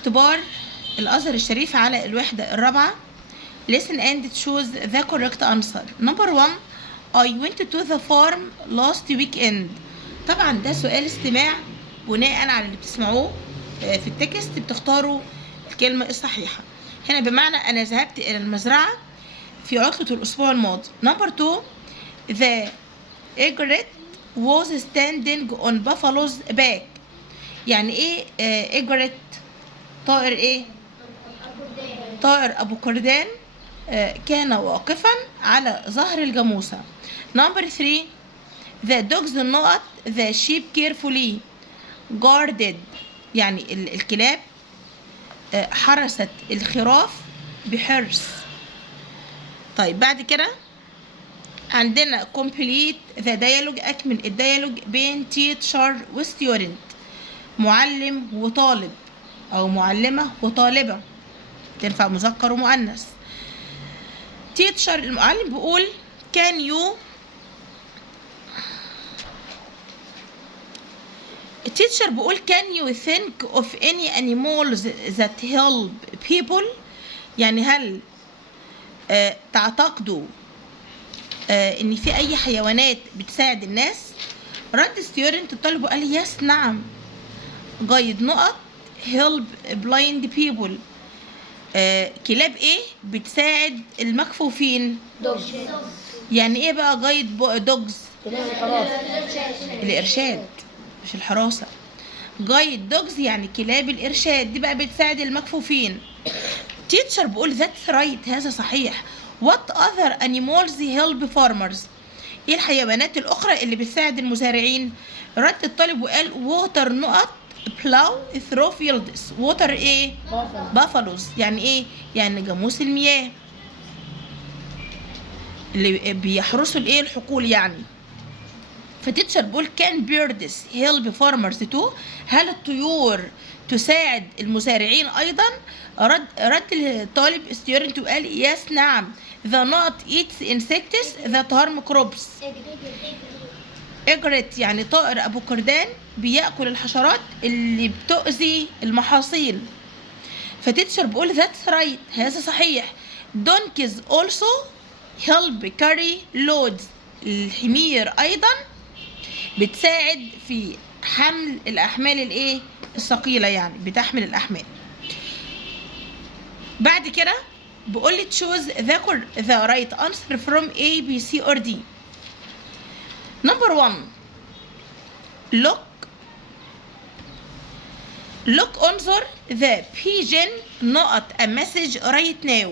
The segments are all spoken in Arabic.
اختبار الأزهر الشريف على الوحدة الرابعة. Listen and choose the correct answer. Number 1. I went to the farm last weekend. طبعا ده سؤال استماع بناء على اللي بتسمعوه في التكست بتختاروا الكلمة الصحيحة. هنا بمعنى أنا ذهبت إلى المزرعة في عطلة الأسبوع الماضي. Number 2. The egret was standing on buffalo's back. يعني إيه egret؟ طائر إيه؟ طائر أبو كردان كان واقفا على ظهر الجاموسة. Number 3. The dogs not the sheep carefully guarded. يعني الكلاب حرست الخراف بحرص. طيب بعد كده عندنا complete the dialogue. أكمل الديالوج بين teacher و student. معلم وطالب أو معلمة وطالبة، تنفع مذكر ومؤنث. teacher المعلم بيقول can you teacher بيقول can you think of any animals that help people. يعني هل تعتقدوا ان في اي حيوانات بتساعد الناس؟ رد student الطالب وقال يس نعم. جايد نقط help blind people. كلاب ايه بتساعد المكفوفين؟ دوجز. يعني ايه بقى جايد دوجز؟ الارشاد مش الحراسه. جايد دوجز يعني كلاب الارشاد، دي بقى بتساعد المكفوفين. تيتشر بيقول ذاتس رايت، هذا صحيح. وات اذر انيمالز هيلب فارمرز. ايه الحيوانات الاخرى اللي بتساعد المزارعين؟ رد الطالب وقال ووتر نقط بلاو ثرو فيلدز. ووتر ايه؟ بافالوز. يعني ايه؟ يعني جاموس المياه اللي بيحرسوا الايه الحقول يعني. فتيتشر بيقول كان بيردز هيلب فارمرز تو. هل الطيور تساعد المزارعين ايضا؟ رد الطالب ستيورنت وقال يس نعم. the not eats insects that harm crops. egret يعني طائر ابو كردان بياكل الحشرات اللي بتؤذي المحاصيل. فتيتشر بيقول ذاتس رايت، هذا صحيح. donkeys also help carry loads. الحمير ايضا بتساعد في حمل الاحمال الايه الثقيله، يعني بتحمل الاحمال. بعد كده بقول لي choose the right answer from A B C or D. Number 1. look انظر the pigeon نقط a message right now.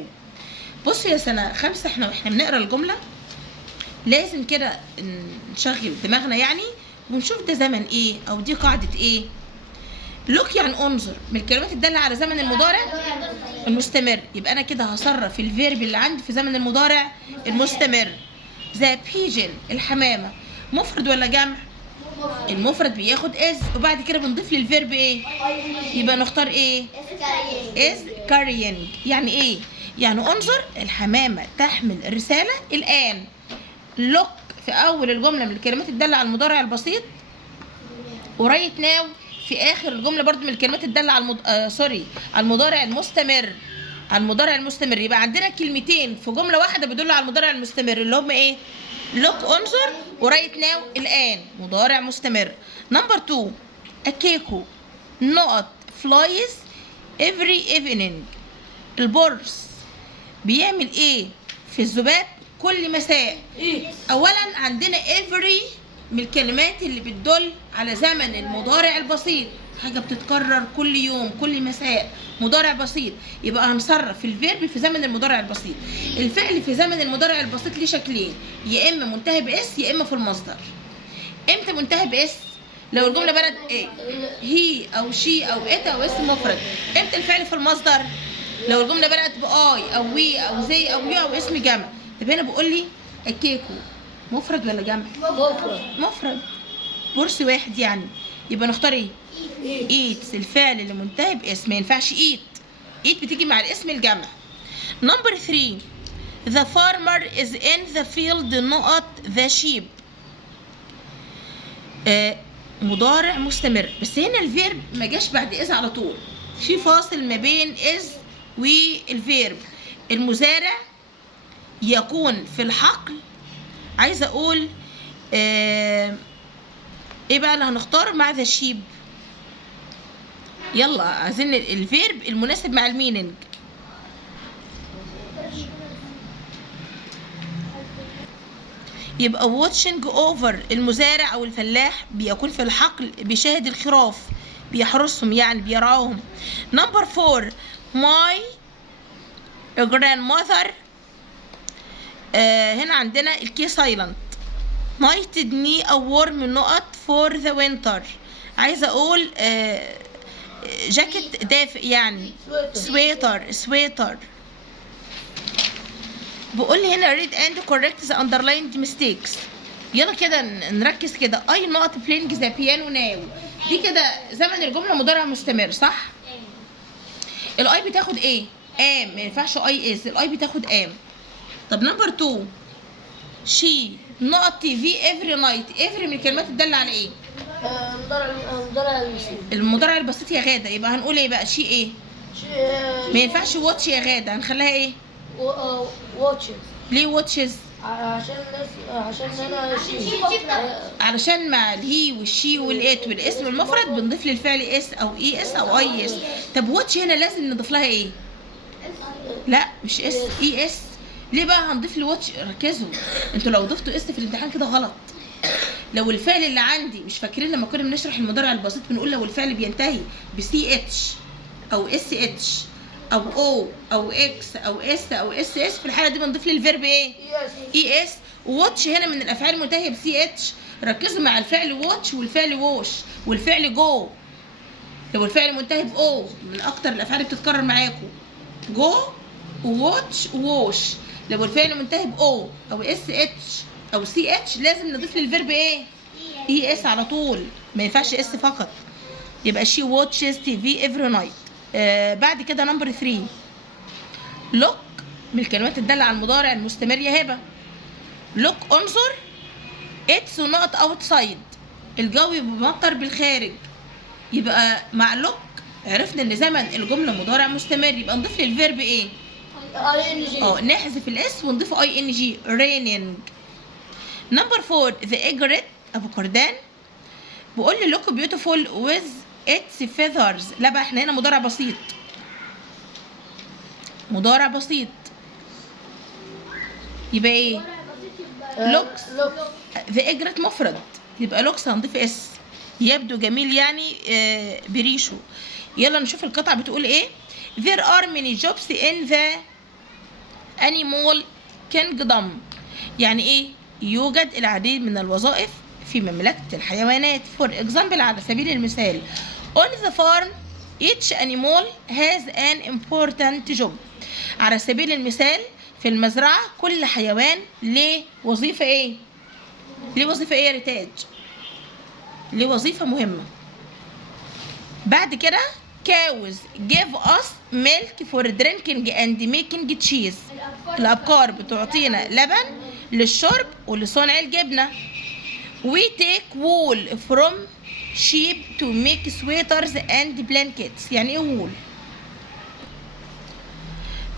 بصوا يا سنة 5 احنا بنقرا الجملة لازم كده نشغل دماغنا يعني ونشوف ده زمن ايه او دي قاعدة ايه. لوك يعني انظر، من الكلمات الدالة على زمن المضارع المستمر، يبقى انا كده هصرف الفيرب اللي عندي في زمن المضارع المستمر. ذا بيجن الحمامة مفرد ولا جمع؟ المفرد بياخد از وبعد كده بنضيف للفيرب ايه؟ يبقى نختار ايه؟ از كارينج. يعني ايه؟ يعني انظر الحمامة تحمل رسالة الآن. لوك في أول الجملة من الكلمات الدالة على المضارع البسيط، ورايت ناو في آخر الجملة برضو من الكلمات الدالة على على المضارع المستمر. على المضارع المستمر، يبقى عندنا كلمتين في جملة واحدة بيدلوا على المضارع المستمر اللي هم ايه؟ لوك انظر ورايت ناو الآن مضارع مستمر. نمبر 2. أكيكو نقط فلايز every evening. البرص بيعمل ايه في الذباب كل مساء؟ اولا عندنا every من الكلمات اللي بتدل على زمن المضارع البسيط، حاجه بتتكرر كل يوم كل مساء، مضارع بسيط، يبقى هنصرف الفيرب في زمن المضارع البسيط. الفعل في زمن المضارع البسيط ليه شكلين، يا اما منتهي باس يا اما في المصدر. امتى منتهي باس؟ لو الجمله بدات ايه؟ هي او شي او ات او اسم مفرد. امتى الفعل في المصدر؟ لو الجمله بدات باي او وي او زي او يو او اسم جمع. طب هنا بيقول لي الكيكو مفرد ولا جمع؟ مفرد، برص واحد يعني، يبقى نختار ايه؟ ايتس. الفعل اللي منتهي باسم، ما ينفعش ايت بتيجي مع الاسم الجمع. نمبر 3. the farmer is in the field نقط the sheep. مضارع مستمر، بس هنا الفيرب ما جاش بعد إذ على طول، في فاصل ما بين is والفيرب. المزارع يكون في الحقل، عايزه اقول ايه بقى اللي هنختار مع ذا شيب؟ يلا عايزين الفيرب المناسب مع الميننج. يبقى watching over، المزارع او الفلاح بيكون في الحقل بيشاهد الخراف، بيحرسهم يعني بيرعاهم. نمبر 4 my grandmother، هنا عندنا الكي سايلنت. knitted me a warm نقط for the winter، عايزه اقول جاكيت دافئ يعني سويتر. بقول لي هنا read and correct the underlined mistakes. يلا كده نركز كده. I not playing the piano now، دي كده زمن الجمله مضارع مستمر صح؟ الاي بتاخد ايه؟ ام، ما ينفعش اي از، الاي بتاخد ام. طب نمبر 2 she not TV every night، every من الكلمات تدل على ايه؟ المضارع البسيط. المضارع البسيط يا غاده، يبقى هنقول ايه بقى؟ شي ايه؟ ما ينفعش واتش يا غاده، هنخليها ايه؟ واتشز. ليه واتشز؟ عشان انا علشان مع الهي والشي والات والاسم المفرد بنضيف للفعل اس او اي اس او اي اس. طب واتش هنا لازم نضيف لها ايه؟ لا مش اس، اي اس. ليه بقى هنضيف لواتش؟ ركزوا انتوا، لو ضفتوا اس في الامتحان كده غلط. لو الفعل اللي عندي، مش فاكرين لما كنا بنشرح المضارع البسيط بنقول لو الفعل بينتهي بسي اتش او اس اتش او او او اكس او اس او اس اس، في الحاله دي بنضيف للفيرب ايه؟ اي اس. واتش هنا من الافعال المنتهيه بسي اتش. ركزوا مع الفعل واتش والفعل ووش والفعل جو. لو الفعل منتهي باو، من اكتر الافعال اللي بتتكرر معاكم جو وواتش ووش. لو الفعل منتهي باو او اس اتش او سي اتش لازم نضيف للفيرب ايه؟ اي اس على طول، ما ينفعش اس فقط. يبقى she watches TV every night. بعد كده نمبر 3 look، من الكلمات الدالة على المضارع المستمر يا هبة. look انظر، it's نقط outside، الجو بيمطر بالخارج. يبقى مع look عرفنا ان زمن الجملة مضارع مستمر، يبقى نضيف للفيرب ايه؟ نحذف الاس ونضيف اي ان جي raining. نمبر 4 the egret، ابو كردان. بقول لي look beautiful with its feathers. لا بقى احنا هنا مضارع بسيط، مضارع بسيط. يبقى ايه؟ looks the egret مفرد، يبقى looks هنضيف اس، يبدو جميل يعني بريشه. يلا نشوف القطعة بتقول ايه. there are many jobs in the animal kingdom، يعني ايه؟ يوجد العديد من الوظائف في مملكة الحيوانات. for example، على سبيل المثال on the farm each animal has an important job. على سبيل المثال في المزرعة كل حيوان ليه وظيفة ايه؟ ليه وظيفة ايه يا ريتاج؟ ليه وظيفة مهمة. بعد كده cows give us milk for drinking and making cheese. الأبقار بتعطينا لبن للشرب ولصنع الجبنة. we take wool from sheep to make sweaters and blankets. يعني ايه wool؟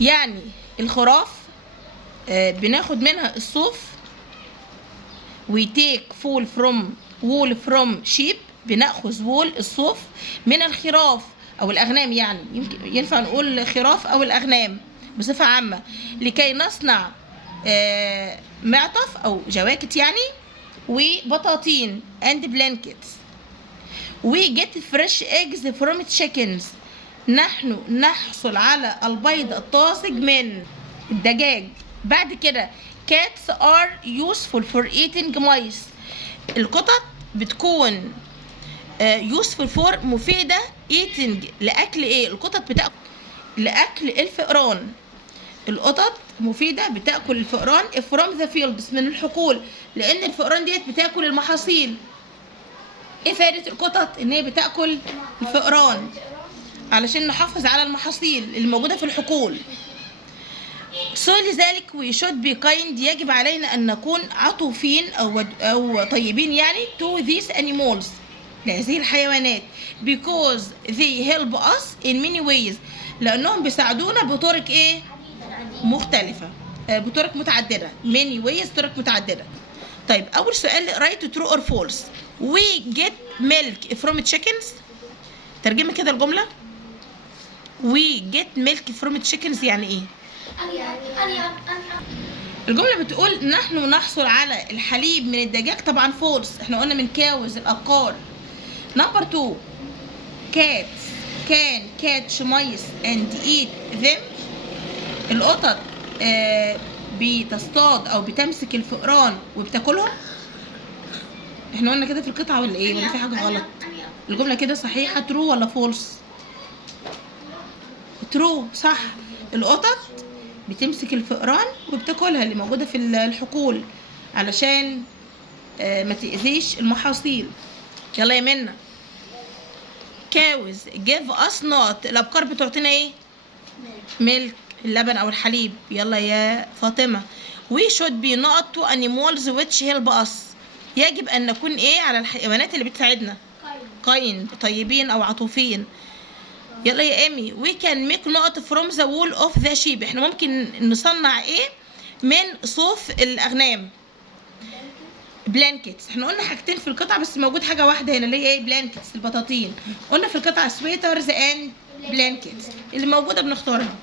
يعني الخراف بناخد منها الصوف. we take wool from sheep، بناخذ wool الصوف من الخراف او الاغنام، يعني ينفع نقول خراف او الاغنام بصفة عامة، لكي نصنع معطف او جواكت يعني وبطاطين and blankets. we get fresh eggs from chickens، نحن نحصل على البيض الطازج من الدجاج. بعد كده cats are useful for eating mice، القطط بتكون useful for مفيدة eating لأكل ايه؟ القطط بتأكل لأكل الفئران. القطط مفيدة بتأكل الفئران from the fields، من الحقول، لأن الفئران ديت بتأكل المحاصيل. ايه فائدة القطط؟ ان هي بتأكل الفئران علشان نحافظ على المحاصيل اللي موجودة في الحقول. لذلك we should be kind، يجب علينا أن نكون عطوفين أو طيبين يعني to these animals، لهذه الحيوانات because they help us in many ways لأنهم بيساعدونا بطرق إيه؟ مختلفة، بطرق متعددة. many ways طرق متعددة. طيب أول سؤال write true or false. we get milk from chickens. ترجمة كده الجملة. we get milk from chickens يعني إيه؟ الجملة بتقول نحن نحصل على الحليب من الدجاج. طبعا فولس، احنا قلنا من كاوز الأبقار. نمبر 2 cats can catch mice and eat them. القطط بتصطاد أو بتمسك الفئران وبتاكلهم. احنا قلنا كده في القطعة ولا ايه؟ ولا في حاجة غلط؟ الجملة كده صحيحة ترو ولا فولس؟ ترو صح. القطط بتمسك الفئران وبتاكلها اللي موجودة في الحقول علشان ما تأذيش المحاصيل. يلا يا منى. cows give us not. الأبقار بتعطينا ايه؟ ميلك اللبن أو الحليب. يلا يا فاطمة. we should be not to animals which help us. يجب أن نكون ايه على الحيوانات اللي بتساعدنا؟ kind طيبين أو عطوفين. يلا يا ايمي. we can make not from the wool of the sheep. احنا ممكن نصنع ايه من صوف الاغنام؟ بلانكتس. احنا قلنا حاجتين في القطعه بس موجود حاجه واحده هنا اللي هي ايه؟ بلانكتس البطاطين. قلنا في القطعه سويترز اند بلانكتس اللي موجوده بنختارها.